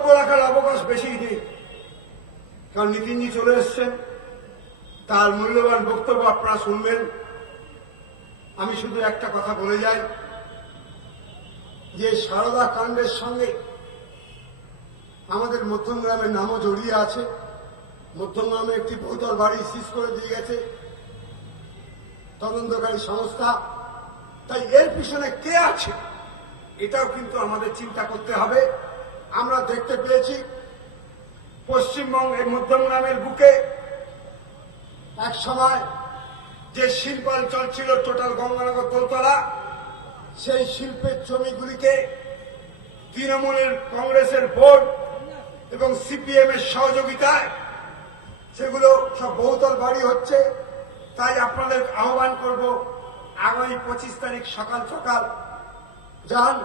বক্তব্য রাখার অবকাশ বেশি নেই, কারণ নীতিনজি চলে এসছেন, তার মূল্যবান বক্তব্য আপনারা শুনবেন। আমি শুধু একটা কথা বলে যাই যে সারদা কাণ্ডের সঙ্গে আমাদের মধ্যমগ্রামের নামও জড়িয়ে আছে। মধ্যমগ্রামে একটি বহুতল বাড়ি সিজ করে দিয়ে গেছে তদন্তকারী সংস্থা। তাই এর পিছনে কে আছে এটাও কিন্তু আমাদের চিন্তা করতে হবে। আমরা দেখতে পেয়েছি পশ্চিমবঙ্গের মধ্যমগ্রামের বুকে এক সময় যে শিল্পাঞ্চল ছিল টোটাল গঙ্গানগর তোলতলা, সেই শিল্পের জমিগুলিকে তৃণমূলের কংগ্রেসের বোর্ড এবং সিপিএম এর সহযোগিতায় সেগুলো সব বহুতল বাড়ি হচ্ছে। তাই আপনাদের আহ্বান করব, আগামী 25 তারিখ সকাল সকাল যান,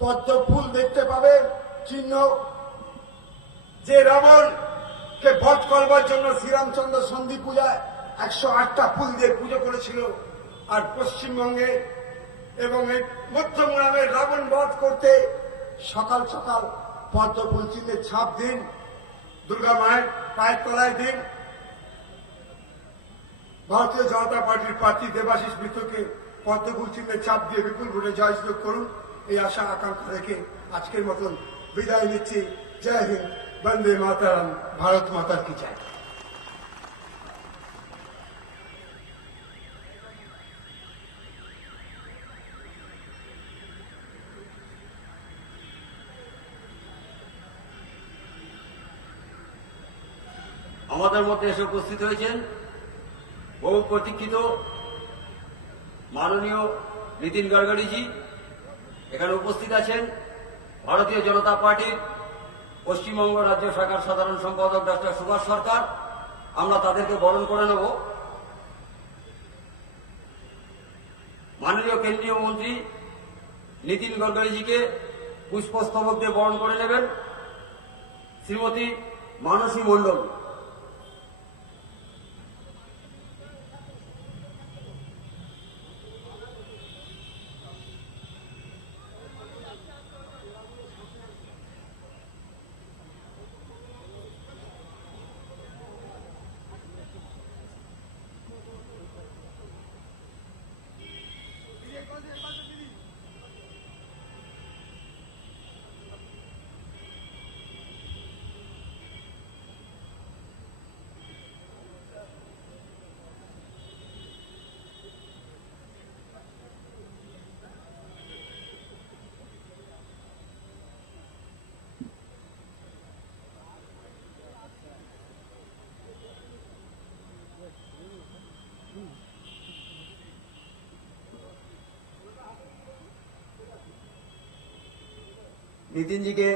পদ্ম ফুল দেখতে পাবেন চিহ্ন, যে রাবণকে বধ করবার জন্য শ্রীরামচন্দ্র সন্ধি পূজায় 108টা ফুল দিয়ে পুজো করেছিল। আর পশ্চিমবঙ্গে এবং এই মধ্যমগ্রামের রাবণ বধ করতে সকাল সকাল পদ্ম ফুল চিহ্নের ছাপ দিন, দুর্গা মায়ের পায়ের তলায় দিন। ভারতীয় জনতা পার্টির প্রার্থী দেবাশিস মিত্রকে পদ্ম ফুল চিহ্নের ছাপ দিয়ে বিপুল ভোটে জয়যুক্ত করুন, এই আশা আকাঙ্ক্ষা রেখে আজকের মতন বিদায় নিচ্ছি। জয় হিন্দ, বন্দে মাতারাম, ভারত মাতার কি জয়। আমাদের মধ্যে এসে উপস্থিত হয়েছেন বহু প্রতীক্ষিত মাননীয় নীতিন গডকরিজি। এখানে উপস্থিত আছেন ভারতীয় জনতা পার্টির পশ্চিমবঙ্গ রাজ্য শাখার সাধারণ সম্পাদক ডক্টর সুভাষ সরকার। আমরা তাদেরকে বরণ করে নেব। মাননীয় কেন্দ্রীয় মন্ত্রী নীতিন গডকরিজিকে পুষ্পস্তবক দিয়ে বরণ করে নেবেন শ্রীমতী মানসী মণ্ডল। নীতিনজিকে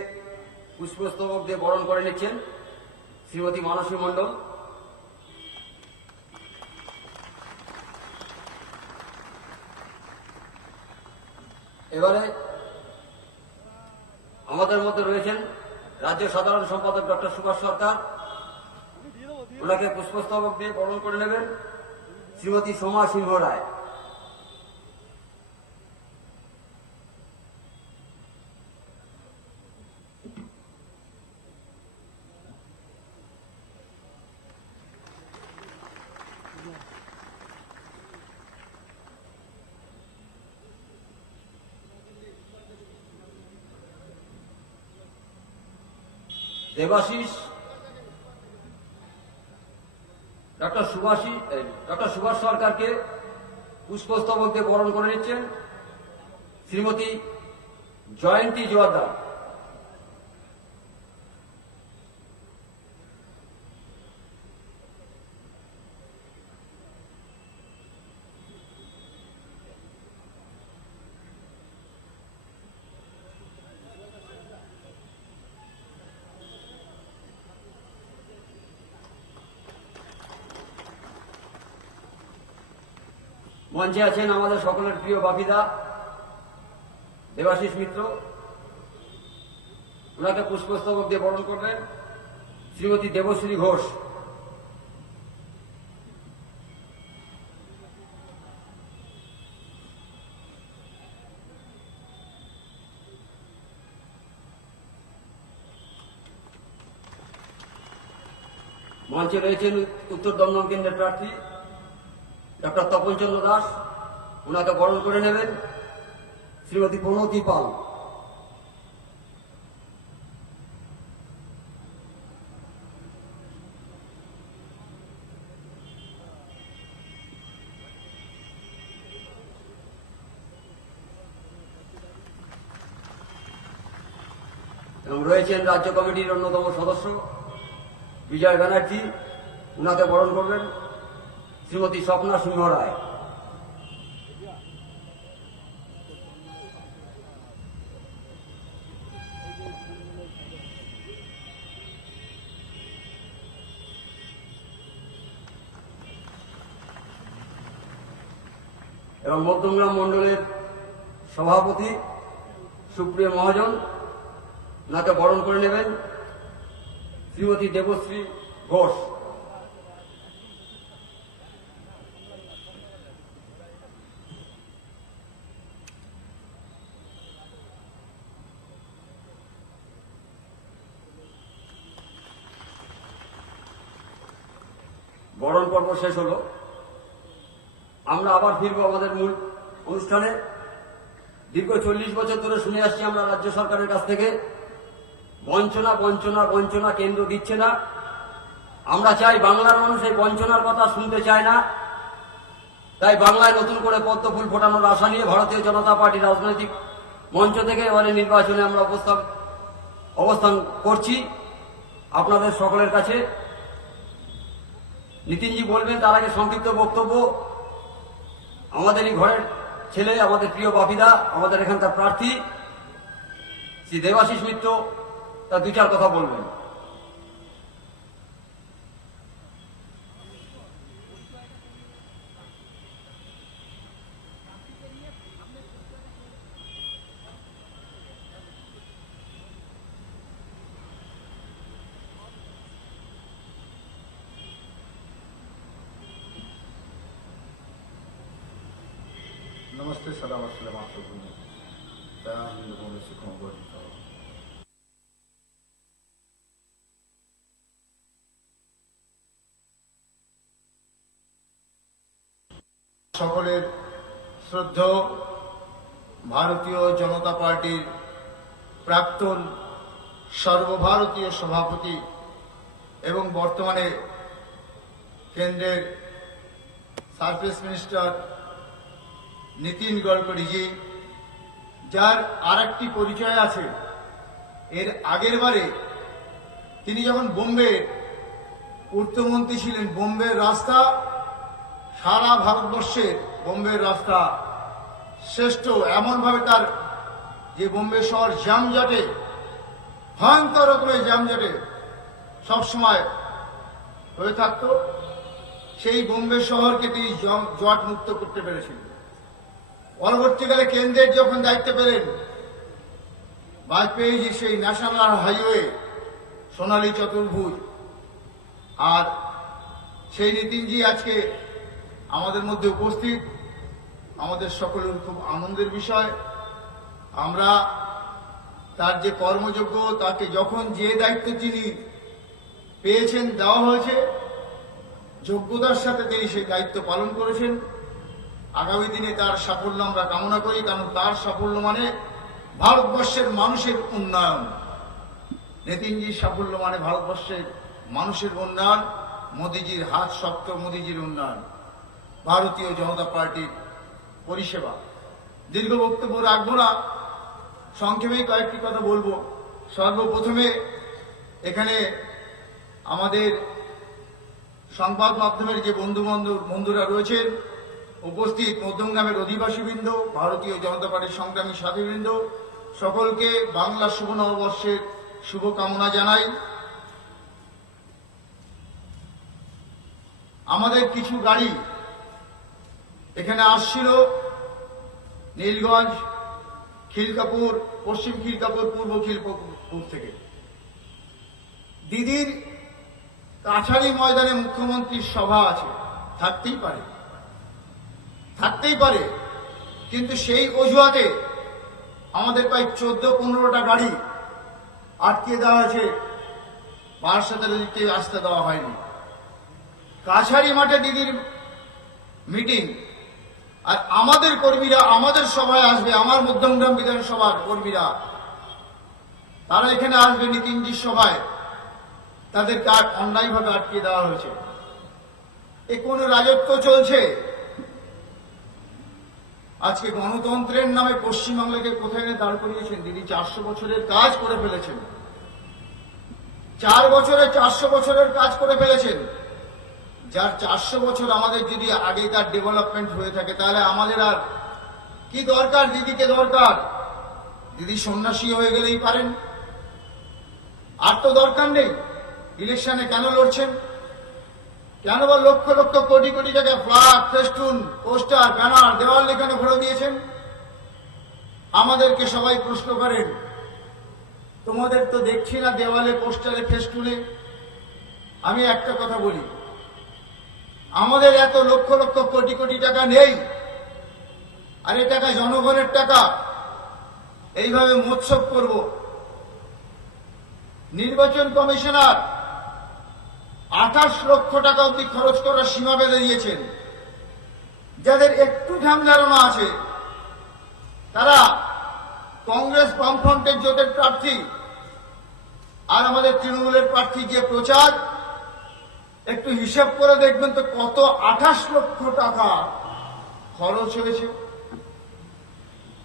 পুষ্পস্তবক দিয়ে বরণ করে নিচ্ছেন শ্রীমতী মানসী মণ্ডল। এবারে আমাদের মধ্যে রয়েছেন রাজ্য সাধারণ সম্পাদক ডক্টর সুভাষ সরকার। ওনাকে পুষ্পস্তবক দিয়ে বরণ করে নেবেন শ্রীমতী সোমা সিংহ রায়। দেবাশিস ডক্টর সুভাষ সরকারকে পুষ্পস্তবক দিয়ে বরণ করে নিচ্ছেন শ্রীমতী জয়ন্তী জোয়ারদার। মঞ্চে আছেন আমাদের সকলের প্রিয় বাপিদা দেবাশিস মিত্র। ওনাকে পুষ্পস্তবক দিয়ে বরণ করবেন শ্রীমতী দেবশ্রী ঘোষ। মঞ্চে রয়েছেন উত্তর দমদম কেন্দ্রের প্রার্থী ডক্টর তপন চন্দ্র দাস, ওনাকে বরণ করে নেবেন শ্রীমতী প্রণতি পাল। এবং রয়েছেন রাজ্য কমিটির অন্যতম সদস্য বিজয় ব্যানার্জি, ওনাকে বরণ করবেন শ্রীমতী স্বপ্না সিংহ রায়। এবং মধ্যমগ্রাম মণ্ডলের সভাপতি সুপ্রিয় মহাজন, ওনাকে বরণ করে নেবেন শ্রীমতী দেবশ্রী ঘোষ। বরণ পর্ব শেষ হলো, আমরা আবার ফিরবো আমাদের মূল অনুষ্ঠানে। দীর্ঘ 40 বছর ধরে শুনে আসছি আমরা রাজ্য সরকারের কাছ থেকে বঞ্চনা বঞ্চনা বঞ্চনা, কেন্দ্র দিচ্ছে না। আমরা চাই, বাংলার মানুষ এই বঞ্চনার কথা শুনতে চায় না। তাই বাংলায় নতুন করে পদ্ম ফুল ফোটানোর আশা নিয়ে ভারতীয় জনতা পার্টি রাজনৈতিক মঞ্চ থেকে এবারে নির্বাচনে আমরা অবস্থান করছি আপনাদের সকলের কাছে। নিতিনজি বলবেন, তার আগে সংক্ষিপ্ত বক্তব্য আমাদেরই ঘরের ছেলে, আমাদের প্রিয় বাপিদা, আমাদের এখানকার প্রার্থী শ্রী দেবাশিস মিত্র, তার দু চার কথা বলবেন। नमस्ते, सलाम अस्सलाम आफिकुम। तमाम लोगों में सिखों को সকলের শ্রদ্ধেয় ভারতীয় জনতা পার্টির প্রাক্তন সর্বভারতীয় সভাপতি এবং বর্তমানে কেন্দ্রের সার্ভিস মিনিস্টার নীতিন গডকরিজি, যার আরেকটি পরিচয় আছে। এর আগের বারে তিনি যখন বোম্বে পূর্তমন্ত্রী ছিলেন, বোম্বের রাস্তা সারা ভারতবর্ষের বোম্বের রাস্তা শ্রেষ্ঠ, এমনভাবে তার যে বোম্বে শহর জ্যামজটে, ভয়ঙ্কর রকমের জ্যামজটে সবসময় হয়ে থাকত, সেই বোম্বে শহরকে তিনি জট মুক্ত করতে পেরেছিলেন। পরবর্তীকালে কেন্দ্রের যখন দায়িত্ব পেলেন, বাজপেয়ীজি সেই ন্যাশনাল হাইওয়ে সোনালী চতুর্ভুজ, আর সেই নীতিনজি আজকে আমাদের মধ্যে উপস্থিত, আমাদের সকলের খুব আনন্দের বিষয়। আমরা তার যে কর্মযোগ্য, তাকে যখন যে দায়িত্ব তিনি পেয়েছেন, দেওয়া হয়েছে, যোগ্যতার সাথে তিনি সেই দায়িত্ব পালন করেছেন। আগামী দিনে তার সাফল্য আমরা কামনা করি, কারণ তার সাফল্য মানে ভারতবর্ষের মানুষের উন্নয়ন। নীতিনজির সাফল্য মানে ভারতবর্ষের মানুষের উন্নয়ন, মোদীজির হাত শক্ত, মোদীজির উন্নয়ন, ভারতীয় জনতা পার্টির পরিষেবা। দীর্ঘ বক্তব্য রাখবো না, সংক্ষেপে কয়েকটি কথা বলবো। সর্বপ্রথমে এখানে আমাদের সংবাদ মাধ্যমের যে বন্ধুরা রয়েছেন উপস্থিত, মধ্যমগ্রামের অধিবাসীবৃন্দ, ভারতীয় জনতা পার্টির সংগ্রামী সাথীবৃন্দ, সকলকে বাংলা শুভ নববর্ষের শুভকামনা জানাই। আমাদের কিছু গাড়ি এখানে আসছিল নীলগঞ্জ, খিলকাপুর, পশ্চিম খিলকাপুর, পূর্ব খিলকাপুর থেকে। দিদির কাছারি ময়দানে মুখ্যমন্ত্রীর সভা আছে, থাকতেই পারে, কিন্তু সেই অজুহাতে আমাদের প্রায় 14-15টা গাড়ি আটকে দেওয়া হয়েছে, বারাসাতের দিক থেকে আসতে দেওয়া হয়নি। কাছারি মাঠে দিদির মিটিং, আর আমাদের কর্মীরা আমাদের সভায় আসবে, আমার মধ্যমগ্রাম বিধানসভার কর্মীরা তারা এখানে আসবে নীতিনজির সভায়, তাদেরকে অন্যায়ভাবে আটকে দেওয়া হয়েছে। এ কোন রাজত্ব চলছে? আজকে গণতন্ত্রের নামে পশ্চিমবাংলাকে কোথায় এনে দাঁড় করিয়েছেন? দিদি 400 বছরের কাজ করে ফেলেছেন, 4 বছরে 400 বছরের কাজ করে ফেলেছেন। যার 400 বছর আমাদের যদি আগেকার ডেভেলপমেন্ট হয়ে থাকে, তাহলে আমাদের আর কি দরকার? দিদিকে দরকার। দিদি সন্ন্যাসী হয়ে গেলেই পারেন, আর তো দরকার নেই। ইলেকশনে কেন লড়ছেন? কেন বা লক্ষ লক্ষ কোটি কোটি টাকা ফ্ল্যাগ, ফেস্টুন, পোস্টার, ব্যানার, দেওয়াল লেখানো ভরে দিয়েছেন? আমাদেরকে সবাই প্রশ্ন করেন, তোমাদের তো দেখছি না দেওয়ালে, পোস্টারে, ফেস্টুনে। আমি একটা কথা বলি, আমাদের এত লক্ষ লক্ষ কোটি কোটি টাকা নেই, আর এ টাকা জনগণের টাকা, এইভাবে মোৎসব করব? নির্বাচন কমিশনার 28 লক্ষ টাকা অব্দি খরচ করার সীমা বেঁধে দিয়েছেন। যাদের একটু ধ্যান ধারণা আছে, তারা কংগ্রেস, বামফ্রন্টের জোটের প্রার্থী আর আমাদের তৃণমূলের প্রার্থী যে প্রচার, একটু হিসাব করে দেখবেন তো কত 28 লক্ষ টাকা খরচ হয়েছে।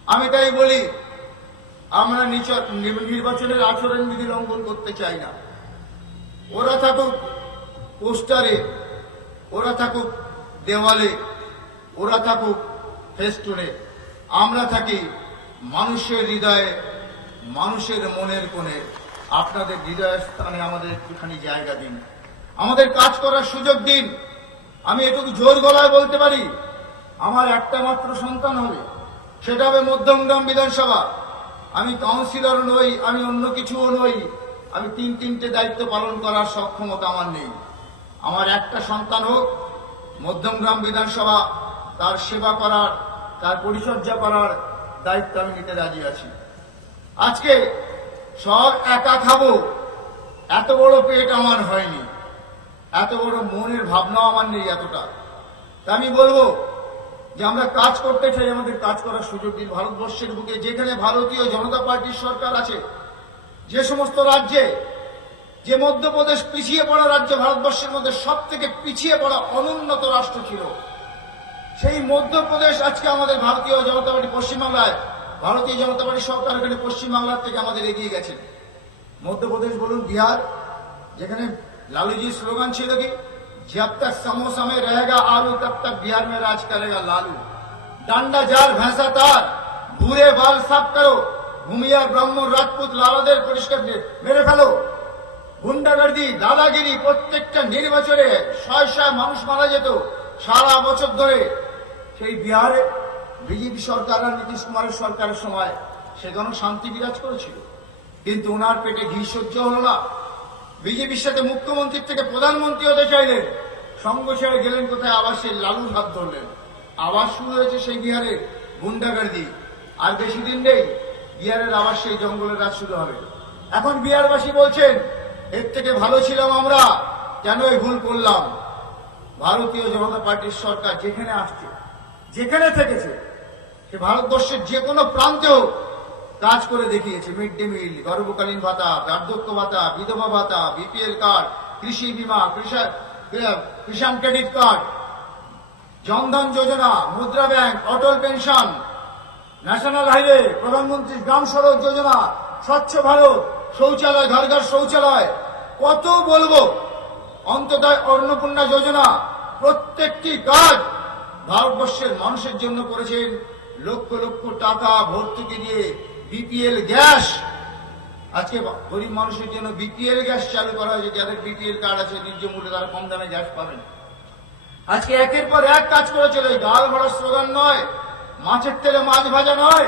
আমি তাই বলি, আমরা নির্বাচনের আচরণবিধি লঙ্ঘন করতে চাই না। ওরা থাকুক পোস্টারে, ওরা থাকুক দেওয়ালে, ওরা থাকুক ফেস্টুনে, আমরা থাকি মানুষের হৃদয়ে, মানুষের মনের কোণে। আপনাদের হৃদয়ের স্থানে আমাদের একটুখানি জায়গা দিন, আমাদের কাজ করার সুযোগ দিন। আমি এটুকু জোর গলায় বলতে পারি, আমার একটা মাত্র সন্তান হবে, সেটা হবে মধ্যমগ্রাম বিধানসভা। আমি কাউন্সিলর নই, আমি অন্য কিছুও নই, আমি 3টে দায়িত্ব পালন করার সক্ষমতা আমার নেই। আমার একটা সন্তান হোক, মধ্যমগ্রাম বিধানসভা, তার সেবা করার, তার পরিচর্যা করার দায়িত্ব আমি নিতে রাজি আছি। আজকে সব একা খাবো, এত বড় পেট আমার হয়নি, এত বড় মনের ভাবনাও আমার নেই এতটা। তা আমি বলবো যে আমরা কাজ করতে চাই, আমাদের কাজ করার সুযোগ দিন। ভারতবর্ষের বুকে যেখানে ভারতীয় জনতা পার্টির সরকার আছে, যে সমস্ত রাজ্যে, যে মধ্যপ্রদেশ পিছিয়ে পড়া রাজ্য, ভারতবর্ষের মধ্যে সব থেকে পিছিয়ে পড়া অনুন্নত রাষ্ট্র ছিল, সেই মধ্যপ্রদেশ আজকে আমাদের ভারতীয় জনতা পার্টি, পশ্চিমবাংলায় ভারতীয় জনতা পার্টির সরকার এখানে পশ্চিমবাংলার থেকে আমাদের এগিয়ে গেছেন। মধ্যপ্রদেশ বলুন, বিহার, যেখানে লালুজির স্লোগান ছিল কি, जब तक समोसा में रहेगा आलू तब तक बिहार में राज करेगा लालू। डांडा जार भैंसा तार, भूरे बाल साफ करो, भूमिया ब्राह्मण राजपूत लालाদের পরিষ্কার মেরে ফেলো। গুন্ডাগর্দি, দাদাগিরি, প্রত্যেকটা নির্বাচনে শয় শয় মানুষ মারা যেত সারা বছর ধরে। সেই বিহারে বিজেপি সরকার আর নীতিশ কুমারের সরকারের সময় সেখানে শান্তি বিরাজ করেছিল, কিন্তু ওনার পেটে ঘি সহ্য হল না। বিজেপির সাথে মুখ্যমন্ত্রীর থেকে প্রধানমন্ত্রী হতে চাইলেন, সঙ্গ ছেড়ে গেলেন কোথায়? আবার সেই লালুর হাত ধরলেন। আবার শুরু হয়েছে সেই বিহারে গুন্ডাগর্দি। আর বেশি দিন নেই, বিহারের আবার সেই জঙ্গলের রাজ শুরু হবে। এখন বিহারবাসী বলছেন, এর থেকে ভালো ছিলাম আমরা, কেন এই ভুল করলাম? ভারতীয় জনতা পার্টির সরকার যেখানে আসছে, যেখানে থেকেছে, সে ভারতবর্ষের যে কোনো প্রান্তেও কাজ করে দেখিয়েছে। মিড ডে মিল, গর্ভকালীন ভাতা, বার্ধক্য ভাতা, বিধবা ভাতা, বিপিএল কার্ড, কৃষি বিমা, কিষাণ ক্রেডিট কার্ড, জনধন যোজনা, মুদ্রা ব্যাংক, অটল পেনশন, ন্যাশনাল হাইওয়ে, প্রধানমন্ত্রী গ্রাম সড়ক যোজনা, স্বচ্ছ ভারত, শৌচালয়, ঘর ঘর শৌচালয়, কত বলবো, অন্তোদয় অন্নপূর্ণা যোজনা, প্রত্যেকটি কাজ ভারতবর্ষের মানুষের জন্য করেছেন। লক্ষ লক্ষ টাকা ভর্তুকি দিয়ে বিপিএল গ্যাস, আজকে গরিব মানুষের জন্য বিপিএল গ্যাস চালু করা হয়েছে। যাদের বিপিএল কার্ড আছে, ন্যায্য মূল্যে তারা কম দামে গ্যাস পাবেন। আজকে একের পর এক কাজ করে চলে। ডাল ভরা স্লোগান নয়, মাছের তেলে মাছ ভাজা নয়,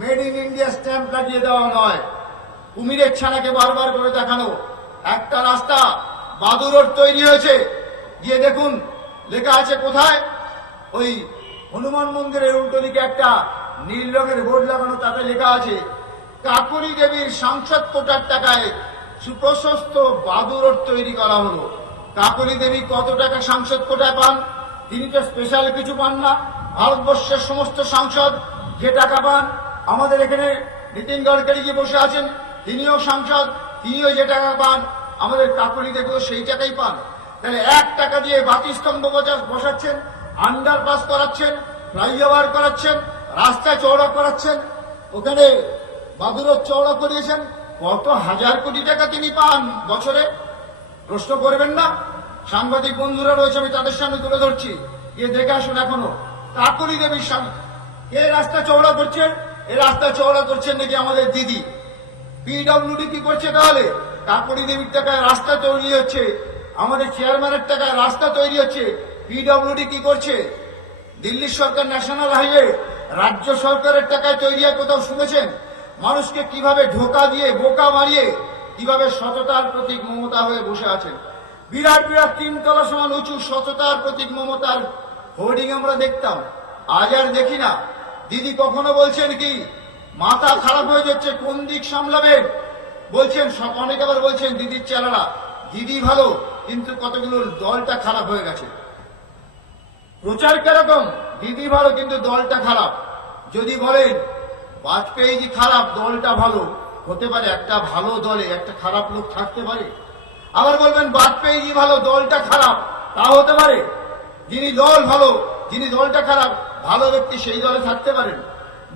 মেড ইন ইন্ডিয়া স্ট্যাম্প লাগিয়ে দেওয়া নয়, কুমিরের ছানাকে বারবার করে দেখানো। একটা রাস্তা বাদু রোড তৈরি হয়েছে, গিয়ে দেখুন লেখা আছে কোথায়, ওই হনুমান মন্দিরের উল্টো দিকে একটা নীল রঙের বোর্ড লাগানো, তাতে লেখা আছে কাকুরি দেবীর সাংসদ কোটার টাকায় সুপ্রশস্ত বাদু রোড তৈরি করা হলো। কাকলি দেবী কত টাকা সাংসদ কোটায় পান? তিনি তো স্পেশাল কিছু পান না। ভারতবর্ষের সমস্ত সাংসদ যে টাকা পান, আমাদের এখানে নীতিন গডকরি যে বসে আছেন তিনিও সাংসদ, তিনিও যে টাকা পান, আমাদের কাকলি দেবীও সেই টাকাই পান। তাহলে 1 টাকা দিয়ে বাতিস্তম্ভ বসাচ্ছেন, আন্ডারপাস করাচ্ছেন, ফ্লাইওভার করাচ্ছেন, রাস্তা চওড়া করাচ্ছেন, ওখানে বাদুরত চওড়া করিয়েছেন। কত হাজার কোটি টাকা তিনি পান বছরে? প্রশ্ন করবেন না? সাংবাদিক বন্ধুরা রয়েছে, আমি তাদের সামনে তুলে ধরছি, গিয়ে দেখে আসুন। এখনো কাকলি দেবীর সামনে কে রাস্তা চওড়া করছেন? এই রাস্তা চওড়া করছেন নাকি আমাদের দিদি। পিডব্লিউডি কি করছে তাহলে? কাকলি দেবীর টাকায় রাস্তা তৈরি হচ্ছে, আমাদের চেয়ারম্যানের টাকায় রাস্তা তৈরি হচ্ছে। পিডব্লিউডি কি করছে? দিল্লি সরকার ন্যাশনাল হাইওয়ে রাজ্য সরকারের টাকায় তৈরি হয়, কোথাও শুনেছেন? মানুষকে কিভাবে ধোকা দিয়ে বোকা মারিয়ে কিভাবে সততার প্রতীক মমতা হয়ে বসে আছেন। বিরাট বিরাট 3 তলা সমান উঁচু সততার প্রতীক মমতার হোর্ডিং আমরা দেখতাম, আজ আর দেখি না। দিদি কখনো বলছেন কি মাথা খারাপ হয়ে যাচ্ছে, কোন দিক সামলাবেন বলছেন। অনেক আবার বলছেন দিদির চেহারা, দিদি ভালো কিন্তু কতগুলো দলটা খারাপ হয়ে গেছে। প্রচার কিরকম? দিদি ভালো কিন্তু দলটা খারাপ। যদি বলেন বাজপেয়ীজি খারাপ দলটা ভালো, হতে পারে একটা ভালো দলে একটা খারাপ লোক থাকতে পারে। আবার বলবেন বাজপেয়ীজি ভালো দলটা খারাপ, তা হতে পারে। যিনি দল ভালো, যিনি দলটা খারাপ, ভালো ব্যক্তি সেই দলে থাকতে পারেন।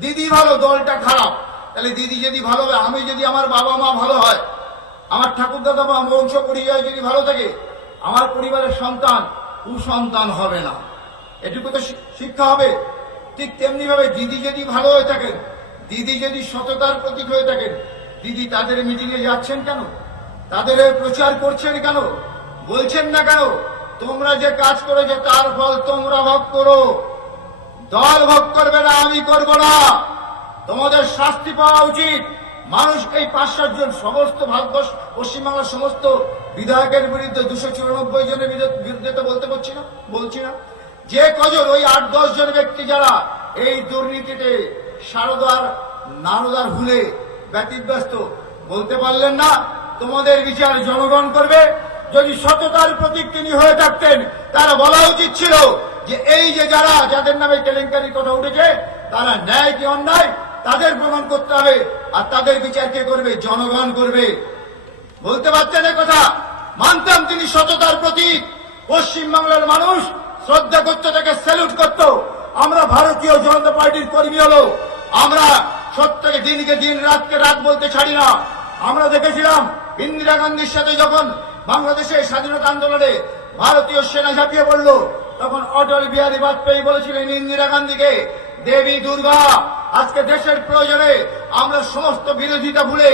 দিদি ভালো দলটা খারাপ, তাহলে দিদি যদি ভালো হয়, আমি যদি আমার বাবা মা ভালো হয়, আমার ঠাকুর দাদা বা বংশ পরিচয় যদি ভালো থাকে, আমার পরিবারের সন্তান কুসন্তান হবে না, এটুকু তো শিক্ষা হবে। ঠিক তেমনি ভাবে দিদি যদি ভালো হয়ে থাকেন, দিদি যদি সততার প্রতীক হয়ে থাকেন, দিদি তাদের মিটিংয়ে যাচ্ছেন কেন? তাদের প্রচার করছেন কেন? বলছেন না কেন তোমরা যে কাজ করেছো তার ফল তোমরা ভোগ করো, দল ভোগ করবে না, আমি করব না, তোমাদের শাস্তি পাওয়া উচিত। মানুষ এই 5-7 জন সমস্ত ভারতবর্ষ পশ্চিমবাংলার সমস্ত বিধায়কের বিরুদ্ধে 294 জনের বিরুদ্ধে তো বলছি না, যে কজন ওই 8-10 জন ব্যক্তি যারা এই দুর্নীতিতে সারদার নারদার ভুলে ব্যতিব্যস্ত, বলতে পারলেন না তোমাদের বিচার জনগণ করবে। যদি সততার প্রতীক তিনি হয়ে থাকতেন, তারা বলা উচিত ছিল যে এই যে যারা যাদের নামে কেলেঙ্কারির কথা উঠেছে তারা ন্যায় কি অন্যায় তাদের প্রমাণ করতে হবে, আর তাদের বিচার কে করবে? জনগণ করবে। বলতে পারতেন এ কথা, মানতাম তিনি সততার প্রতীক, পশ্চিমবাংলার মানুষ শ্রদ্ধা করত, তাকে স্যালুট করত। আমরা ভারতীয় জনতা পার্টির কর্মী হলো, আমরা সত্যকে দিনকে দিন, রাতকে রাত বলতে ছাড়ি না। আমরা দেখেছিলাম ইন্দিরা গান্ধীর সাথে যখন বাংলাদেশের স্বাধীনতা আন্দোলনে ভারতীয় সেনা ঝাঁপিয়ে পড়ল, তখন অটল বিহারী বাজপেয়ী বলেছিলেন ইন্দিরা গান্ধীকে, দেবী দুর্গা, আজকে দেশের প্রয়োজনে আমরা সমস্ত বিরোধিতা ভুলে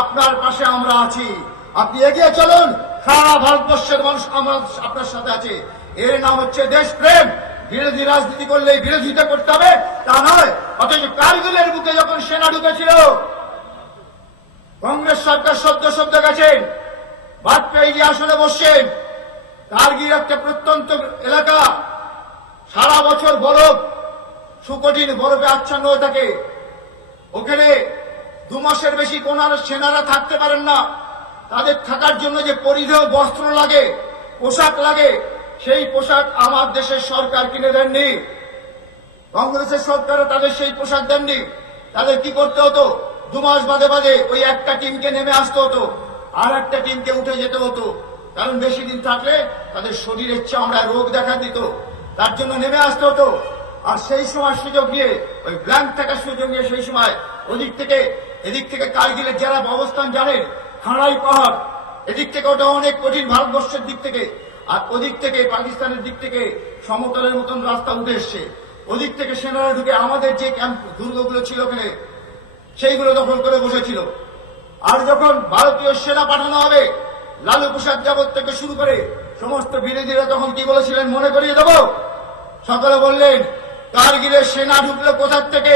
আপনার পাশে আমরা আছি, আপনি এগিয়ে চলুন, সারা ভারতবর্ষের মানুষ আপনার সাথে আছে। এর নাম হচ্ছে দেশপ্রেম। বিরোধী রাজনীতি করলে বিরোধিতা করতে হবে তা নয়। অথচ কারগিলের বুকে যখন সেনা ঢুকেছিল, কংগ্রেস সরকার শব্দ গেছেন, বাজপেয়ী আসনে বসছেন। কারগিল একটা প্রত্যন্ত এলাকা, সারা বছর বরফ, সুকঠিন বরফে আচ্ছন্ন হয়ে থাকে। ওখানে 2 মাসের বেশি কোন সেনারা থাকতে পারেন না। তাদের থাকার জন্য যে পরিধেয় বস্ত্র লাগে, পোশাক লাগে, সেই পোশাক আমার দেশের সরকার কিনে দেননি, কংগ্রেসের সরকারও তাদের সেই পোশাক দেননি। তাদের কি করতে হতো? 2 মাস বাদে ওই একটা টিমকে নেমে আসতে হতো, আর একটা টিমকে উঠে যেতে হতো, কারণ বেশি দিন থাকলে তাদের শরীরের চামড়ায় রোগ দেখা দিত, তার জন্য নেমে আসতে হতো। আর সেই সময় সুযোগ নিয়ে, ওই ব্ল্যাঙ্ক থাকার সুযোগ নিয়ে সেই সময় এদিক থেকে কারগিলের যারা অবস্থান জানেন, খাড়াই পাহাড়, এদিক থেকে ওটা অনেক কঠিন ভারতবর্ষের দিক থেকে, আর ওদিক থেকে পাকিস্তানের দিক থেকে সমতলের মতন রাস্তা উঠে এসছে। ওদিক থেকে সেনারা ঢুকে আমাদের যে ক্যাম্প দুর্গগুলো ছিল ওখানে, সেইগুলো দখল করে বসেছিল। আর যখন ভারতীয় সেনা পাঠানো হবে, লালু প্রসাদ যাদব থেকে শুরু করে সমস্ত বিরোধীরা তখন কি বলেছিলেন মনে করিয়ে দেব? সকালে বললেন কারগিলের সেনা ঢুকলো কোথার থেকে,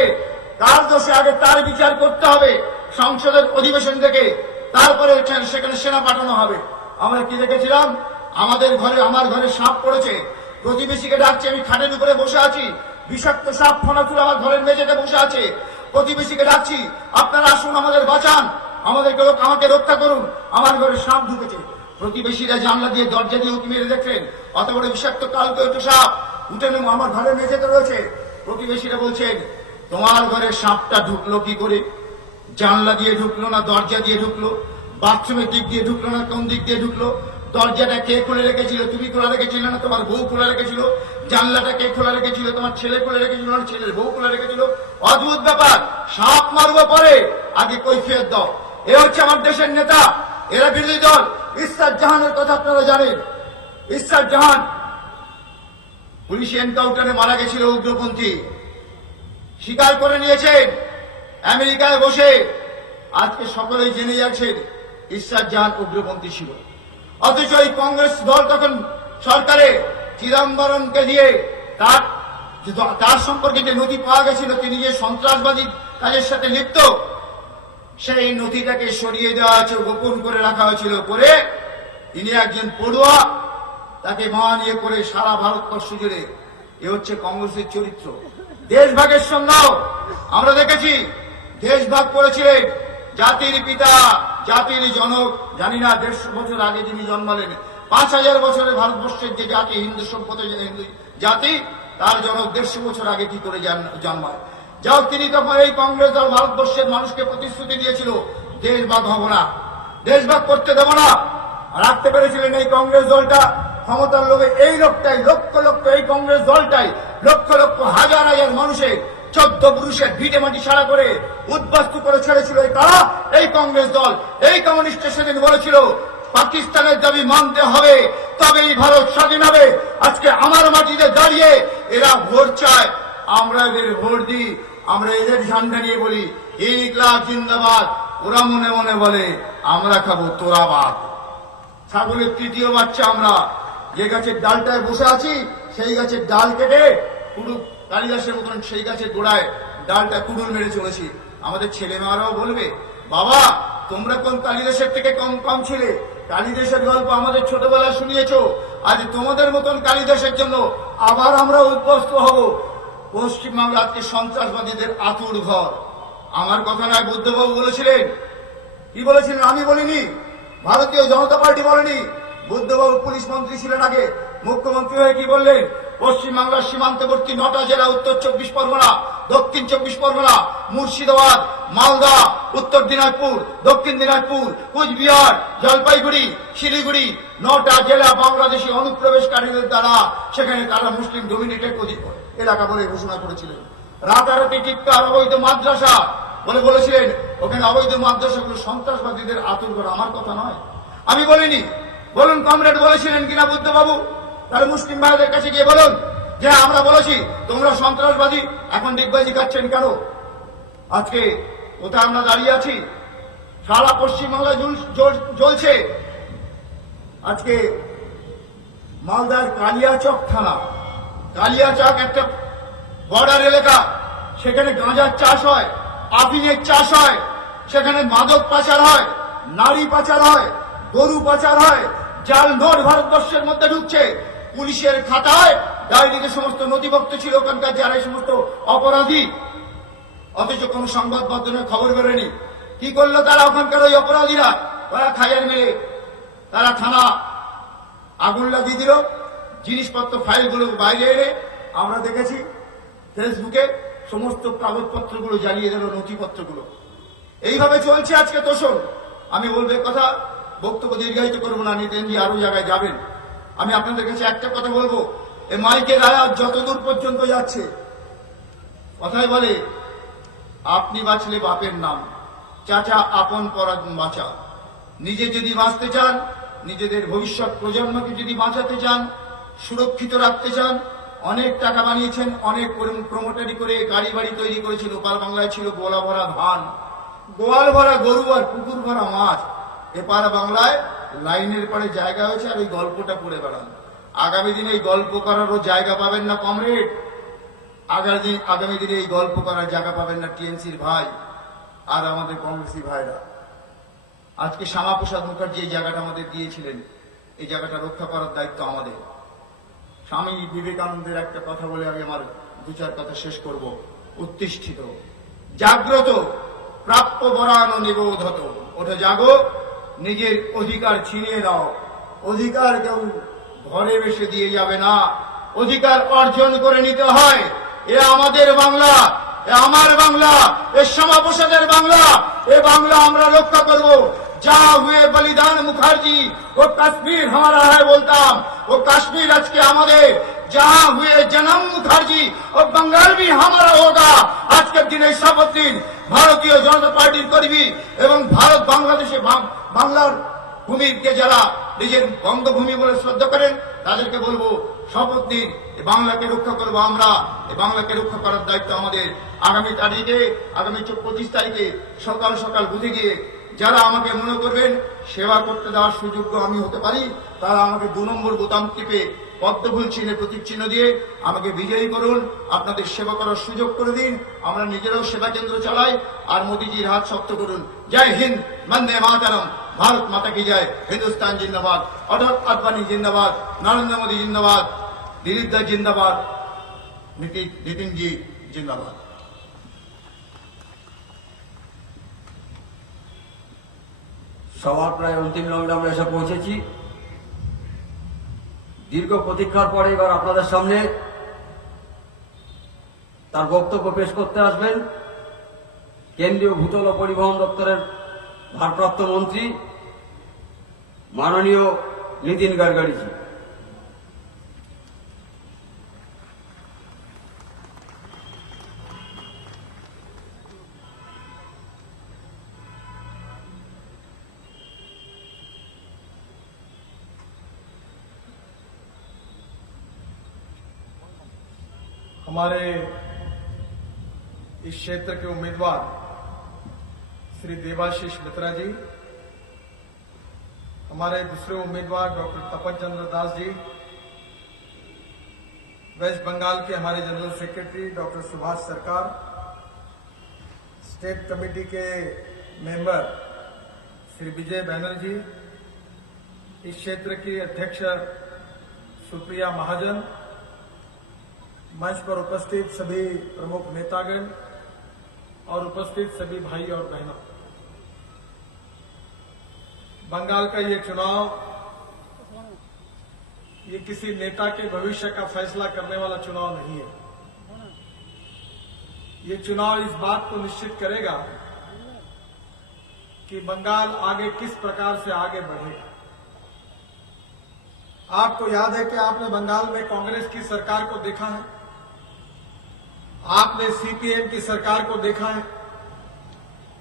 কার দোষে, আগে তার বিচার করতে হবে সংসদের অধিবেশন থেকে, তারপরে সেখানে সেনা পাঠানো হবে। আমরা কি দেখেছিলাম? আমার ঘরে সাপ পড়েছে, প্রতিবেশীকে ডাকছে, আমি খাটের উপরে বসে আছি, বিষাক্ত সাপ ফোনাচুর আমার ঘরের মেঝেতে বসে আছে, প্রতিবেশীকে ডাকছি, আপনারা আসুন আমাদের বাঁচান, আমাকে রক্ষা করুন, আমার ঘরে সাপ ঢুকেছে। প্রতিবেশীরা জানলা দিয়ে দরজা দিয়ে উঁকি মেরে দেখলেন অত বড় বিষাক্ত কালকে ওঠো সাপ উঠে নেমে আমার ঘরের মেঝেতে রয়েছে। প্রতিবেশীরা বলছেন, তোমার ঘরে সাপটা ঢুকলো কি করে? জানলা দিয়ে ঢুকলো না দরজা দিয়ে ঢুকলো? বাথরুমের দিক দিয়ে ঢুকলো না কোন দিক দিয়ে ঢুকলো? দরজাটা কে খুলে রেখেছিল? তুমি খোলা রেখেছিলে না তোমার বউ খোলা রেখেছিল? জানলাটা কে খোলা রেখেছিল? তোমার ছেলে খুলে রেখেছিল না ছেলের বউ খোলা রেখেছিল? অদ্ভুত ব্যাপার। সাপ মারবো পরে, আগে কৈফিয়ত দাও। এ হচ্ছে আমার দেশের নেতা, এরা বিরোধী দল। ইসরাত জাহানের কথা আপনারা জানেন। ইসরাত জাহান পুলিশ এনকাউন্টারে মারা গেছিল উগ্রপন্থী, স্বীকার করে নিয়েছেন আমেরিকায় বসে। আজকে সকলেই জেনে যাচ্ছেন ইসরাত জাহান উগ্রপন্থী ছিল। অথচ এই কংগ্রেস দল তখন সরকারে চিদম্বরমকে দিয়ে তার সম্পর্কে যে নথি পাওয়া গেছিল তিনি যে সন্ত্রাসবাদী কাজের সাথে লিপ্ত, সেই নথিটাকে সরিয়ে দেওয়া হয়েছে, গোপন করে রাখা হয়েছিল। করে তিনি একজন পড়ুয়া, তাকে মানিয়ে করে সারা ভারতবর্ষ জুড়ে। এ হচ্ছে কংগ্রেসের চরিত্র। দেশভাগের সঙ্গেও আমরা দেখেছি, দেশভাগ করেছিলেন জাতির পিতা, জাতির জনক। জানি না 150 বছর আগে যিনি জন্মালেন, 5000 বছরের ভারতবর্ষের যে জাতি, হিন্দু সভ্যতা হিন্দু জাতি, তার জনক 150 বছর আগে কি করে জন্মায়। যাও, তিনি তখন এই কংগ্রেস দল ভারতবর্ষের মানুষকে প্রতিশ্রুতি দিয়েছিল, দেশভাগ হব না, দেশভাগ করতে দেব না। রাখতে পেরেছিলেন এই কংগ্রেস দলটা ক্ষমতার লোভে। এই লোকটাই, লক্ষ লক্ষ, এই কংগ্রেস দলটাই লক্ষ লক্ষ হাজার হাজার মানুষের 14 পুরুষের ভিটে মাটি সারা করে উদ্বাস্তু করে ছেড়েছিল। এই কারা? এই কংগ্রেস দল। এই কমিউনিস্টের সেদিন বলেছিল পাকিস্তানের দাবি মানতে হবে, তবেই ভারত স্বাধীন হবে। আজকে আমার মাটিতে দাঁড়িয়ে এরা ভোট চায়, আমরা এদের ভোট দিই, আমরা এদের ঝান্ডা নিয়ে বলি ইনকিলাব জিন্দাবাদ। ওরা মনে মনে বলে আমরা খাবো তোরাবাদ। ছাগলের তৃতীয় বাচ্চা আমরা। যে গাছের ডালটায় বসে আছি সেই গাছের ডাল কেটে পুরো কালিদাসের মতন সেই গাছের গোড়ায় ডালটা কুড়ুল মেরে চলেছি। আমাদের ছেলেমেয়েরাও বলবে, বাবা তোমরা কোন কালিদাসের থেকে কম ছিলে? কালিদাসের গল্প আমাদের ছোটবেলায় শুনিয়েছ, আজ তোমাদের মতন কালিদাসের জন্য আবার আমরা উদ্বস্ত হব। পশ্চিমবাংলা আজকে সন্ত্রাসবাদীদের আতুর ঘর। আমার কথা নয়, বুদ্ধবাবু বলেছিলেন। কি বলেছিলেন? আমি বলিনি, ভারতীয় জনতা পার্টি বলেনি। বুদ্ধবাবু পুলিশ মন্ত্রী ছিলেন আগে, মুখ্যমন্ত্রী হয়ে কি বললেন? পশ্চিমবাংলার সীমান্তবর্তী 9টা জেলা, উত্তর 24 পরগনা, দক্ষিণ 24 পরগনা, মুর্শিদাবাদ, মালদা, উত্তর দিনাজপুর, দক্ষিণ দিনাজপুর, কুচবিহার, জলপাইগুড়ি, শিলিগুড়ি, 9টা জেলা বাংলাদেশি অনুপ্রবেশকারীদের দ্বারা সেখানে তারা মুসলিম ডোমিনেটেড এলাকা বলে ঘোষণা করেছিলেন। রাতারাতি টিক্কার অবৈধ মাদ্রাসা বলে বলেছিলেন ওখানে অবৈধ মাদ্রাসাগুলো সন্ত্রাসবাদীদের আতুর ঘর। আমার কথা নয়, আমি বলিনি। বলুন কমরেড বলেছিলেন কিনা বুদ্ধবাবু? তাহলে মুসলিম ভাইদের কাছে গিয়ে বলুন যে আমরা বলেছি তোমরা সন্ত্রাসবাদী। এখন ডিগবাজি খাচ্ছেন কেন? আজকে কোথায় আমরা দাঁড়িয়ে আছি? সারা পশ্চিমবাংলায় জ্বলছে। আজকে মালদার কালিয়াচক থানা, কালিয়াচক একটা বর্ডার এলাকা, সেখানে গাঁজার চাষ হয়, আফিনের চাষ হয়, সেখানে মাদক পাচার হয়, নারী পাচার হয়, গরু পাচার হয়, জাল নোট ভারতবর্ষের মধ্যে ঢুকছে। পুলিশের খাতায় ডায়েরিতে সমস্ত নথিভুক্ত ছিল ওখানকার যারা এই সমস্ত অপরাধী, অথচ কোন সংবাদ মাধ্যমে খবর বেরোয়নি। কি করলো তারা? ওখানকার ওই অপরাধীরা ওরা খাইয়ার মেরে তারা থানা আগুন লাগিয়ে দিল, জিনিসপত্র ফাইলগুলো বাইরে এনে আমরা দেখেছি ফেসবুকে সমস্ত কাগজপত্রগুলো জ্বালিয়ে দিল, নথিপত্রগুলো। এইভাবে চলছে আজকে তোষণ। আমি বলবো কথা, বক্তব্য দীর্ঘায়িত করবো না, নিতেনজি আরো জায়গায় যাবেন। আমি আপনাদের কাছে একটা কথা বলবো, এই মাইকের আওয়াজ যতদূর পর্যন্ত যাচ্ছে, কথাই বলে আপনি বাঁচলে বাপের নাম, চাচা আপন পরাধ বাঁচা। নিজে যদি বাঁচতে চান, নিজেদের ভবিষ্যৎ প্রজন্মকে যদি বাঁচাতে চান, সুরক্ষিত রাখতে চান, অনেক টাকা বানিয়েছেন, অনেক প্রমোটারি করে গাড়ি বাড়ি তৈরি করেছেন। ওপার বাংলায় ছিল গোলা ভরা ধান, গোয়াল ভরা গরু আর পুকুর ভরা মাছ। এপার বাংলায় লাইনের পরে জায়গা হয়েছে আর ওই গল্পটা পড়ে বেড়ান। আগামী দিনে এই গল্প করারও জায়গা পাবেন না কমরেড। আগামী দিনে এই গল্প করার জায়গা পাবেন না টিএমসির ভাই আর আমাদের কংগ্রেসি ভাইরা। আজকে শ্যামাপ্রসাদ মুখার্জি এই জায়গাটা আমাদের দিয়েছিলেন, এই জায়গাটা রক্ষা করার দায়িত্ব আমাদের। স্বামী বিবেকানন্দের একটা কথা বলে আমি আমার 2-4 কথা শেষ করব। উত্তিষ্ঠিত, জাগ্রত, প্রাপ্য বরান নিবোধত। ওঠে জাগো, নিজের অধিকার ছিনিয়ে দাও, অধিকার কেউ ঘরে বসে দিয়ে যাবে না, অধিকার অর্জন করে নিতে হয়। এ আমাদের বাংলা, এ আমার বাংলা, এ শ্যামা প্রসাদের বাংলা। এ বাংলা আমরা রক্ষা করব। যা হুয়ে বলিদান মুখার্জি ও কাশ্মীর हमारा है বলতাম, ও কাশ্মীর আজকে আমাদের। जहां हुए जन्म मुखर्जी और बंगाल भी हमारा होगा। আজকের দিনে শপথ নিন ভারতীয় জনতা পার্টির কর্মী এবং ভারত বাংলাদেশে বাংলার ভূমিকে যারা নিজের বঙ্গভূমি বলে শ্রদ্ধা করেন তাদেরকে বলবো শপথ নিন, এই বাংলাকে রক্ষা করবো আমরা। এই বাংলাকে রক্ষা করার দায়িত্ব আমাদের। আগামী তারিখে, আগামী 25 তারিখে সকাল সকাল বুঝে গিয়ে যারা আমাকে মনে করবেন সেবা করতে দেওয়ার সুযোগ্য আমি হতে পারি, তারা আমাকে 2 নম্বর বোতাম টিপে পদ্মফুল চিহ্নে প্রতীক চিহ্ন দিয়ে আমাকে বিজয়ী করুন, আপনাদের সেবা করার সুযোগ করে দিন। আমরা নিজেরাও সেবা কেন্দ্র চালাই আর মোদীজির হাত শক্ত করুন। জয় হিন্দ, বন্দে মাতরম, ভারত মাতা কি জয়, হিন্দুস্তান জিন্দাবাদ, অটল আডবাণী জিন্দাবাদ, নরেন্দ্র মোদী জিন্দাবাদ, দিলীপ দা জিন্দাবাদ, নিতিন জি জিন্দাবাদ। সবার প্রায় অন্তিম লগ্নে আমরা এসে পৌঁছেছি। দীর্ঘ প্রতীক্ষার পরে এবার আপনাদের সামনে তার বক্তব্য পেশ করতে আসবেন কেন্দ্রীয় ভূতল ও পরিবহন দপ্তরের ভারপ্রাপ্ত মন্ত্রী মাননীয় নীতিন গডকরিজি। हमारे इस क्षेत्र के उम्मीदवार श्री देवाशीष मित्रा जी, हमारे दूसरे उम्मीदवार डॉक्टर तपन चंद्र दास जी, वेस्ट बंगाल के हमारे जनरल सेक्रेटरी डॉक्टर सुभाष सरकार, स्टेट कमेटी के मेंबर श्री विजय बैनर्जी, इस क्षेत्र की अध्यक्ष सुप्रिया महाजन, मंच पर उपस्थित सभी प्रमुख नेतागण और उपस्थित सभी भाई और बहनों, बंगाल का ये चुनाव ये किसी नेता के भविष्य का फैसला करने वाला चुनाव नहीं है। ये चुनाव इस बात को निश्चित करेगा कि बंगाल आगे किस प्रकार से आगे बढ़ेगा। आपको याद है कि आपने बंगाल में कांग्रेस की सरकार को देखा है, आपने सीपीएम की सरकार को देखा है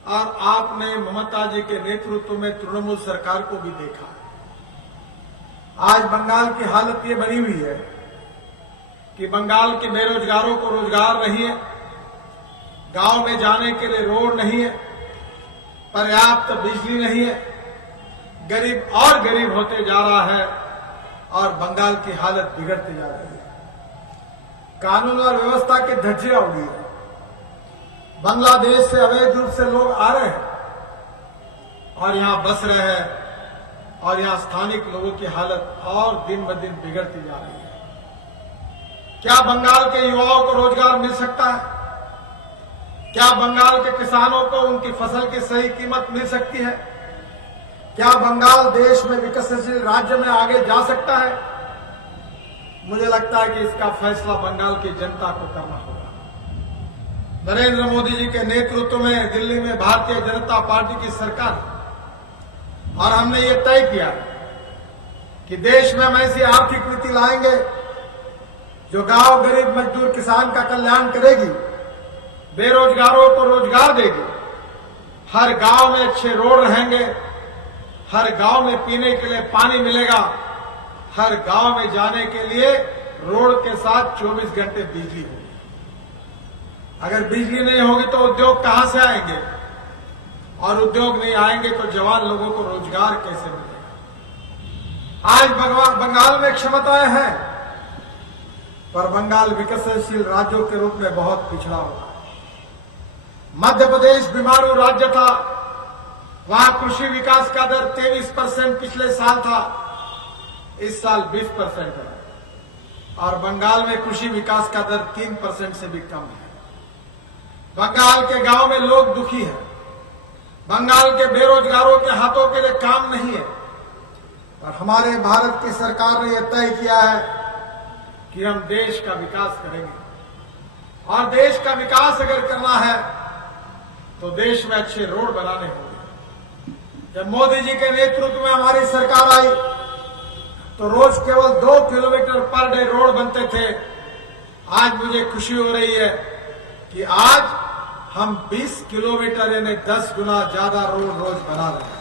और आपने ममता जी के नेतृत्व में तृणमूल सरकार को भी देखा है। आज बंगाल की हालत ये बनी हुई है कि बंगाल के बेरोजगारों को रोजगार नहीं है, गांव में जाने के लिए रोड नहीं है, पर्याप्त बिजली नहीं है, गरीब और गरीब होते जा रहा है और बंगाल की हालत बिगड़ती जा रही है। कानून और व्यवस्था के धज्जे उड़ी है। बांग्लादेश से अवैध रूप से लोग आ रहे हैं और यहां बस रहे हैं और यहां स्थानिक लोगों की हालत और दिन ब दिन बिगड़ती जा रही है। क्या बंगाल के युवाओं को रोजगार मिल सकता है? क्या बंगाल के किसानों को उनकी फसल की सही कीमत मिल सकती है? क्या बंगाल देश में विकसनशील राज्य में आगे जा सकता है? मुझे लगता है कि इसका फैसला बंगाल की जनता को करना होगा। नरेंद्र मोदी जी के नेतृत्व में दिल्ली में भारतीय जनता पार्टी की सरकार और हमने ये तय किया कि देश में हम ऐसी आर्थिक नीति लाएंगे जो गांव गरीब मजदूर किसान का कल्याण करेगी, बेरोजगारों को रोजगार देगी, हर गांव में अच्छे रोड रहेंगे, हर गांव में पीने के लिए पानी मिलेगा, हर गांव में जाने के लिए रोड के साथ 24 घंटे बिजली होगी। अगर बिजली नहीं होगी तो उद्योग कहां से आएंगे और उद्योग नहीं आएंगे तो जवान लोगों को रोजगार कैसे मिलेगा। आज बंगाल में क्षमताएं हैं पर बंगाल विकसनशील राज्यों के रूप में बहुत पिछड़ा हुआ है। मध्य प्रदेश बीमारू राज्य था, वहां कृषि विकास का दर 23% पिछले साल था, इस साल 20% है और बंगाल में कृषि विकास का दर 3% से भी कम है। बंगाल के गांव में लोग दुखी हैं, बंगाल के बेरोजगारों के हाथों के लिए काम नहीं है, और हमारे भारत की सरकार ने यह तय किया है कि हम देश का विकास करेंगे, और देश का विकास अगर करना है तो देश में अच्छे रोड बनाने होंगे। जब मोदी जी के नेतृत्व में हमारी सरकार आई तो रोज केवल 2 किलोमीटर पर डे रोड बनते थे। आज मुझे खुशी हो रही है कि आज हम 20 किलोमीटर यानी 10 गुना ज्यादा रोड रोज बना रहे हैं।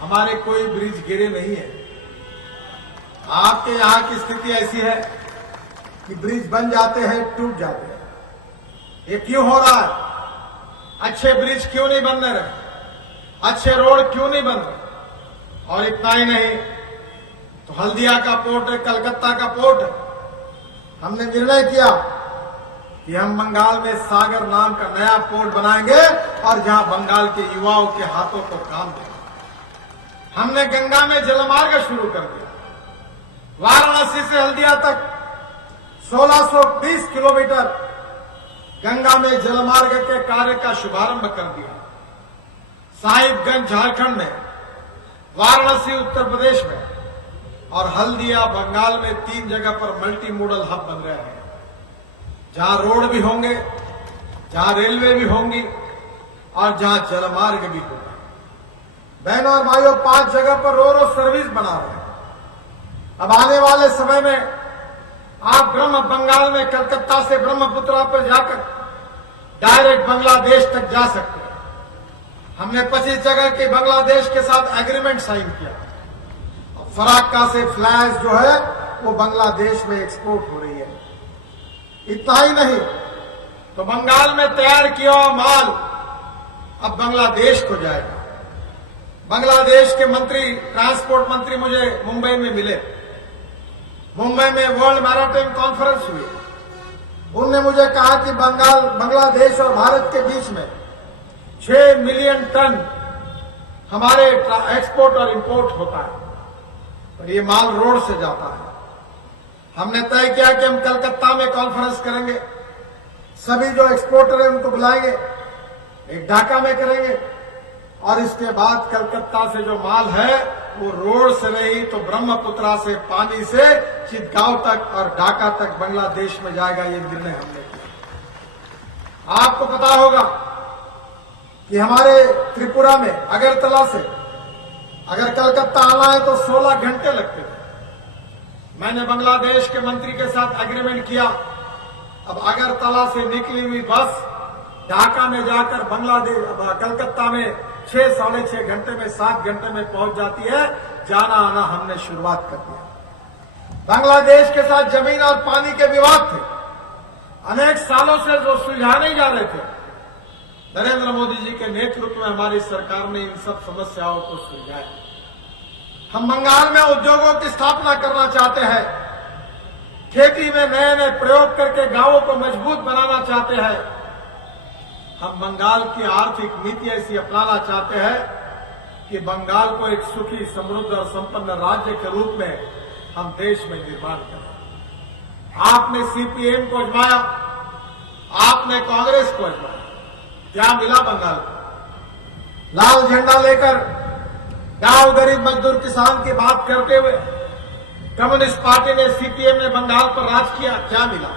हमारे कोई ब्रिज गिरे नहीं है। आपके यहां की स्थिति ऐसी है कि ब्रिज बन जाते हैं, टूट जाते हैं। ये क्यों हो रहा है? अच्छे ब्रिज क्यों नहीं बन रहे? अच्छे रोड क्यों नहीं बन रहे? और इतना ही नहीं तो हल्दिया का पोर्ट है, कलकत्ता का पोर्ट है। हमने निर्णय किया कि हम बंगाल में सागर नाम का नया पोर्ट बनाएंगे और जहां बंगाल के युवाओं के हाथों को काम देंगे। हमने गंगा में जलमार्ग शुरू कर दिया। वाराणसी से हल्दिया तक 1620 किलोमीटर गंगा में जलमार्ग के कार्य का शुभारंभ कर दिया। साहिबगंज झारखंड में, वाराणसी उत्तर प्रदेश में और हल्दिया बंगाल में 3 जगह पर मल्टी मोडल हब बन रहे हैं, जहां रोड भी होंगे, जहां रेलवे भी होंगी और जहां जलमार्ग भी होगा। बहनों और भाइयों, 5 जगह पर रो सर्विस बना रहे हैं। अब आने वाले समय में आप ब्रह्म बंगाल में कलकत्ता से ब्रह्मपुत्रा पर जाकर डायरेक्ट बांग्लादेश तक जा सकते हैं। हमने 25 जगह के बांग्लादेश के साथ एग्रीमेंट साइन किया। फराक्का से फ्लैश जो है वो बांग्लादेश में एक्सपोर्ट हो रही है। इतना ही नहीं तो बंगाल में तैयार किया हुआ माल अब बांग्लादेश को जाएगा। बांग्लादेश के मंत्री, ट्रांसपोर्ट मंत्री मुझे मुंबई में मिले। मुंबई में वर्ल्ड मैराटाइम कॉन्फ्रेंस हुई। उन्होंने मुझे कहा कि बांग्लादेश और भारत के बीच में 6 मिलियन टन हमारे एक्सपोर्ट और इंपोर्ट होता है और ये माल रोड से जाता है। हमने तय किया कि हम कलकत्ता में कॉन्फ्रेंस करेंगे, सभी जो एक्सपोर्टर है उनको बुलाएंगे, एक ढाका में करेंगे और इसके बाद कलकत्ता से जो माल है वो रोड से नहीं तो ब्रह्मपुत्रा से, पानी से चितगांव तक और ढाका तक बांग्लादेश में जाएगा। ये निर्णय हमने किया। आपको पता होगा कि हमारे त्रिपुरा में अगरतला से अगर कलकत्ता आना है तो 16 घंटे लगते थे। मैंने बांग्लादेश के मंत्री के साथ एग्रीमेंट किया। अब अगरतला से निकली हुई बस ढाका में जाकर कलकत्ता में 6 साढ़े 6 घंटे में, 7 घंटे में पहुंच जाती है। जाना आना हमने शुरुआत कर दिया। बांग्लादेश के साथ जमीन और पानी के विवाद थे, अनेक सालों से जो सुलझा नहीं जा रहे थे। नरेंद्र मोदी जी के नेतृत्व में हमारी सरकार ने इन सब समस्याओं को सुलझाया। हम बंगाल में उद्योगों की स्थापना करना चाहते हैं, खेती में नए नए प्रयोग करके गांवों को मजबूत बनाना चाहते हैं। हम बंगाल की आर्थिक नीति ऐसी अपनाना चाहते हैं कि बंगाल को एक सुखी, समृद्ध और संपन्न राज्य के रूप में हम देश में निर्माण करें। आपने सीपीएम को आजमाया, आपने कांग्रेस को आजमाया, क्या मिला बंगाल को? लाल झंडा लेकर गांव गरीब मजदूर किसान की बात करते हुए कम्युनिस्ट पार्टी ने, सीपीएम ने बंगाल पर राज किया, क्या मिला?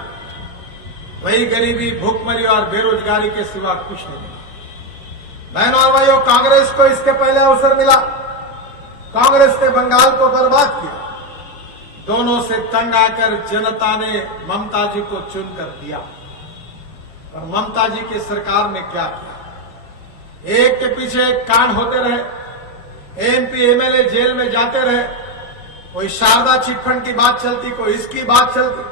वही गरीबी, भूखमरी और बेरोजगारी के सिवा कुछ नहीं मिला। बहनों और भाइयों, कांग्रेस को इसके पहले अवसर मिला, कांग्रेस ने बंगाल को बर्बाद किया। दोनों से तंग आकर जनता ने ममता जी को चुनकर दिया और ममता जी की सरकार ने क्या किया? एक के पीछे एक कांड होते रहे, एमपी एमएलए जेल में जाते रहे, कोई शारदा चिटफंड की बात चलती, कोई इसकी बात चलती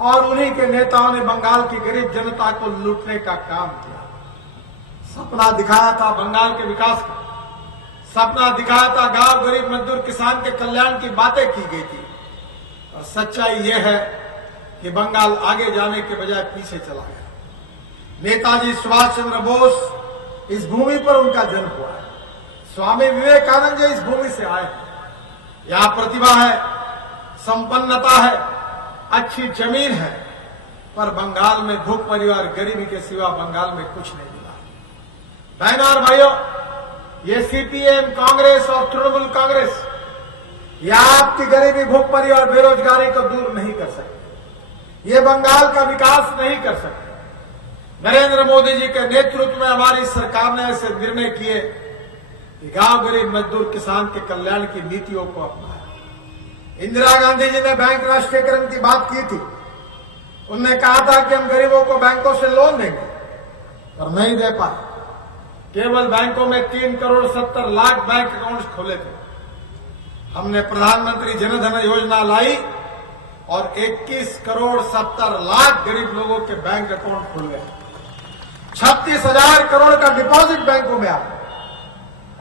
और उन्हीं के नेताओं ने बंगाल की गरीब जनता को लूटने का काम किया। सपना दिखाया था बंगाल के विकास का, सपना दिखाया था गांव गरीब मजदूर किसान के कल्याण की बातें की गई थी और सच्चाई यह है कि बंगाल आगे जाने के बजाय पीछे चला गया। नेताजी सुभाष चंद्र बोस, इस भूमि पर उनका जन्म हुआ है। स्वामी विवेकानंद जी इस भूमि से आए हैं। यहां प्रतिभा है, संपन्नता है, अच्छी जमीन है, पर बंगाल में भूखमरी और गरीबी के सिवा बंगाल में कुछ नहीं मिला। बहनों और भाइयों, ये सीपीएम कांग्रेस और तृणमूल कांग्रेस ये आपकी गरीबी, भूखमरी और बेरोजगारी को दूर नहीं कर सकते। ये बंगाल का विकास नहीं कर सकते। नरेंद्र मोदी जी के नेतृत्व में हमारी सरकार ने ऐसे निर्णय किए कि गांव, गरीब, मजदूर, किसान के कल्याण की नीतियों को अपनाया। इंदिरा गांधी जी ने बैंक राष्ट्रीयकरण की बात की थी। उन्होंने कहा था कि हम गरीबों को बैंकों से लोन देंगे, पर नहीं दे पाए। केवल बैंकों में 3,70,00,000 बैंक अकाउंट्स खोले थे। हमने प्रधानमंत्री जनधन योजना लाई और 21,70,00,000 गरीब लोगों के बैंक अकाउंट खुल गए। 36,000 करोड़ का डिपॉजिट बैंकों में आया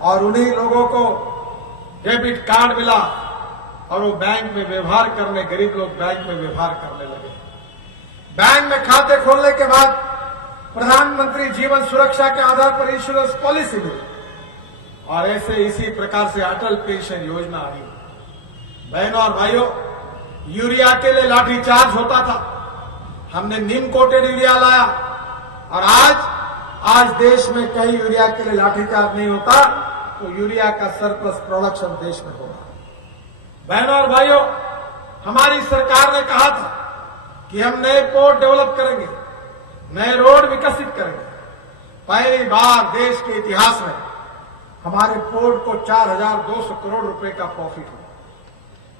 और उन्हीं लोगों को डेबिट कार्ड मिला और वो बैंक में व्यवहार करने, गरीब लोग बैंक में व्यवहार करने लगे। बैंक में खाते खोलने के बाद प्रधानमंत्री जीवन सुरक्षा के आधार पर इंश्योरेंस पॉलिसी मिली और ऐसे इसी प्रकार से अटल पेंशन योजना आई। बहनों और भाइयों, यूरिया के लिए लाठीचार्ज होता था, हमने नीम कोटेड यूरिया लाया और आज देश में कहीं यूरिया के लिए लाठीचार्ज नहीं होता, तो यूरिया का सरप्लस प्रोडक्शन देश में होगा। बहनों और भाइयों, हमारी सरकार ने कहा था कि हम नए पोर्ट डेवलप करेंगे, नए रोड विकसित करेंगे। पहली बार देश के इतिहास में हमारे पोर्ट को 4,200 करोड़ रुपए का प्रॉफिट हुआ।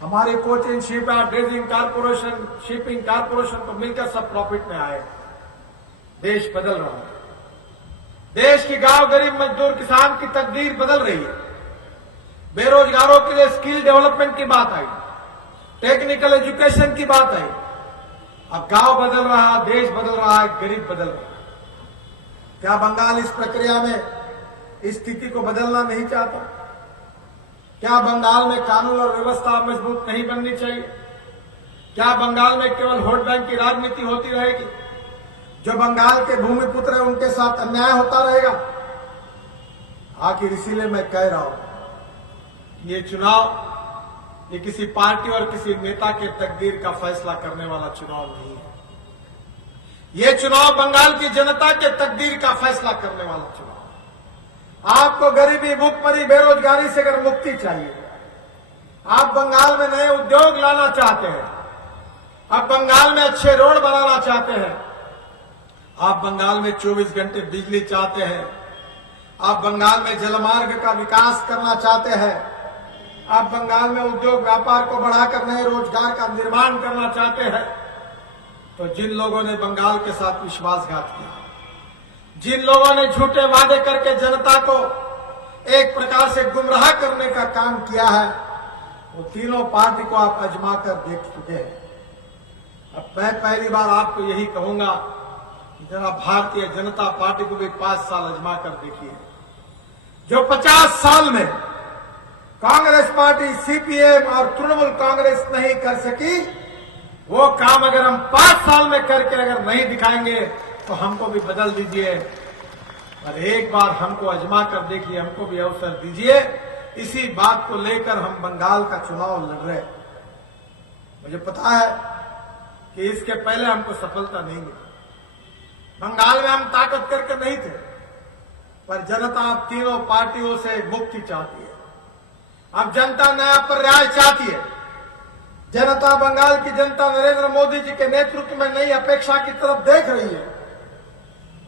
हमारे Cochin ship yard, dredging corporation, shipping corporation को मिलकर सब प्रॉफिट में आए। देश बदल रहा है। देश की गांव, गरीब, मजदूर, किसान की तकदीर बदल रही है। बेरोजगारों के लिए स्किल डेवलपमेंट की बात आई, टेक्निकल एजुकेशन की बात आई। अब गांव बदल रहा है, देश बदल रहा है, गरीब बदल रहा है। क्या बंगाल इस प्रक्रिया में इस स्थिति को बदलना नहीं चाहता? क्या बंगाल में कानून और व्यवस्था मजबूत नहीं बननी चाहिए? क्या बंगाल में केवल वोट बैंक की राजनीति होती रहेगी? जो बंगाल के भूमिपुत्र है उनके साथ अन्याय होता रहेगा? आखिर इसीलिए मैं कह रहा हूं, ये चुनाव ये किसी पार्टी और किसी नेता के तकदीर का फैसला करने वाला चुनाव नहीं है। ये चुनाव बंगाल की जनता के तकदीर का फैसला करने वाला चुनाव। आपको गरीबी, भूखमरी, बेरोजगारी से अगर मुक्ति चाहिए, आप बंगाल में नए उद्योग लाना चाहते हैं, आप बंगाल में अच्छे रोड बनाना चाहते हैं, आप बंगाल में 24 घंटे बिजली चाहते हैं, आप बंगाल में जलमार्ग का विकास करना चाहते हैं, आप बंगाल में उद्योग व्यापार को बढ़ाकर नए रोजगार का निर्माण करना चाहते हैं, तो जिन लोगों ने बंगाल के साथ विश्वासघात किया, जिन लोगों ने झूठे वादे करके जनता को एक प्रकार से गुमराह करने का काम किया है, वो तीनों पार्टी को आप आजमा कर देख चुके हैं। अब मैं पहली बार आपको यही कहूंगा कि जरा भारतीय जनता पार्टी को भी 5 साल आजमा कर देखिए। जो 50 साल में कांग्रेस पार्टी, सीपीएम और तृणमूल कांग्रेस नहीं कर सकी, वो काम अगर हम 5 साल में करके अगर नहीं दिखाएंगे तो हमको भी बदल दीजिए और एक बार हमको आजमा कर देखिए, हमको भी अवसर दीजिए। इसी बात को लेकर हम बंगाल का चुनाव लड़ रहे। मुझे पता है कि इसके पहले हमको सफलता नहीं मिली। बंगाल में हम ताकत करके नहीं थे, पर जनता अब तीनों पार्टियों से मुक्ति चाहती है। अब जनता नया पर्याय चाहती है। जनता, बंगाल की जनता नरेंद्र मोदी जी के नेतृत्व में नई अपेक्षा की तरफ देख रही है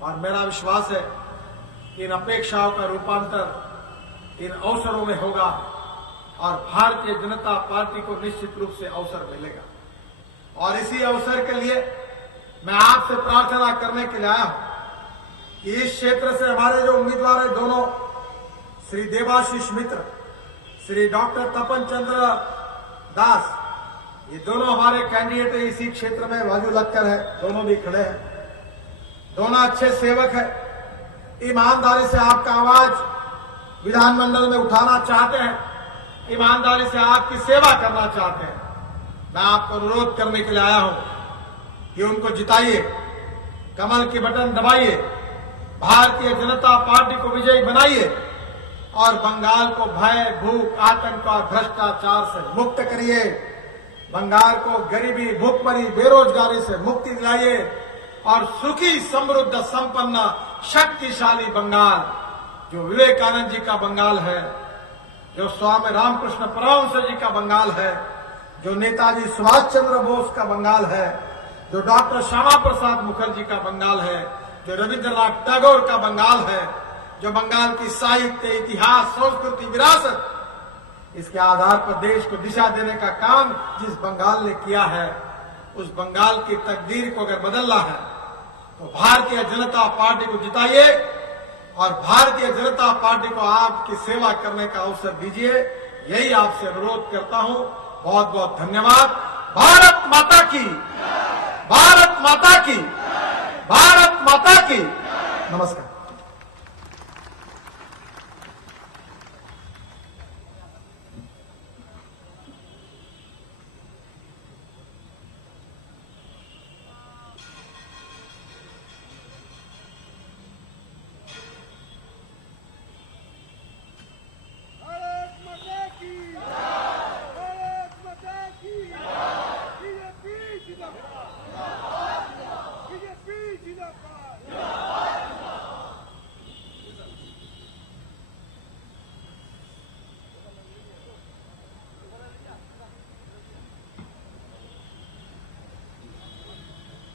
और मेरा विश्वास है कि इन अपेक्षाओं का रूपांतर इन अवसरों में होगा और भारतीय जनता पार्टी को निश्चित रूप से अवसर मिलेगा। और इसी अवसर के लिए मैं आपसे प्रार्थना करने के लिए आया हूं कि इस क्षेत्र से हमारे जो उम्मीदवार हैं, दोनों श्री देवाशीष मित्र, श्री डॉक्टर तपन चंद्र दास, ये दोनों हमारे कैंडिडेट है इसी क्षेत्र में, बाजू लगकर है, दोनों भी खड़े हैं। दोनों अच्छे सेवक हैं, ईमानदारी से आपका आवाज विधानमंडल में उठाना चाहते हैं, ईमानदारी से आपकी सेवा करना चाहते हैं। मैं आपको अनुरोध करने के लिए आया हूं कि उनको जिताइए, कमल की बटन दबाइए, भारतीय जनता पार्टी को विजयी बनाइए और बंगाल को भय, भूख, आतंक और भ्रष्टाचार से मुक्त करिए। बंगाल को गरीबी, भूखमरी, बेरोजगारी से मुक्ति दिलाइए और सुखी, समृद्ध, संपन्न, शक्तिशाली बंगाल जो विवेकानंद जी का बंगाल है, जो स्वामी रामकृष्ण परमहंस जी का बंगाल है, जो नेताजी सुभाष चंद्र बोस का बंगाल है, जो डॉक्टर श्यामा प्रसाद मुखर्जी का बंगाल है, जो रविंद्रनाथ टैगोर का बंगाल है, जो बंगाल की साहित्य, इतिहास, संस्कृति, विरासत, इसके आधार पर देश को दिशा देने का काम जिस बंगाल ने किया है, उस बंगाल की तकदीर को अगर बदलना है तो भारतीय जनता पार्टी को जिताइए और भारतीय जनता पार्टी को आपकी सेवा करने का अवसर दीजिए। यही आपसे अनुरोध करता हूं। बहुत बहुत धन्यवाद। भारत माता की, भारत माता की, भारत माता की। नमस्कार।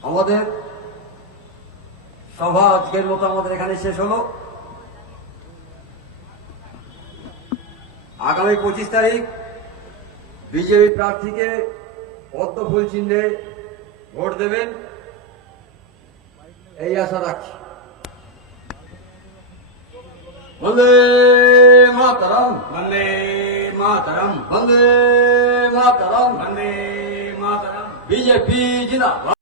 আমাদের সভা আজকের মতো আমাদের এখানে শেষ হলো। আগামী 25 তারিখ বিজেপি প্রার্থীকে পদ্ম ফুল চিহ্নে ভোট দেবেন, এই আশা রাখছি। বন্দে মাতরম, বন্দে মাতরম, বন্দে মাতরম, বন্দে মাতরম। বিজেপি জিন্দাবাদ।